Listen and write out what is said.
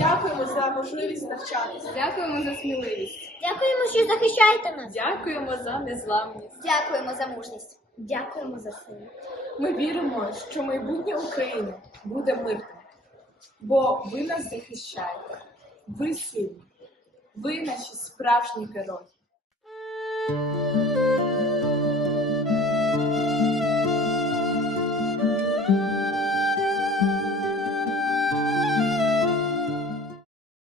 Дякуємо за можливість навчатися. Дякуємо за сміливість. Дякуємо, що захищаєте нас. Дякуємо за незламність. Дякуємо за мужність. Дякуємо за силу. Ми віримо, що майбутнє України буде мирним, бо ви нас захищаєте. Ви сильні. Ви наші справжні герої.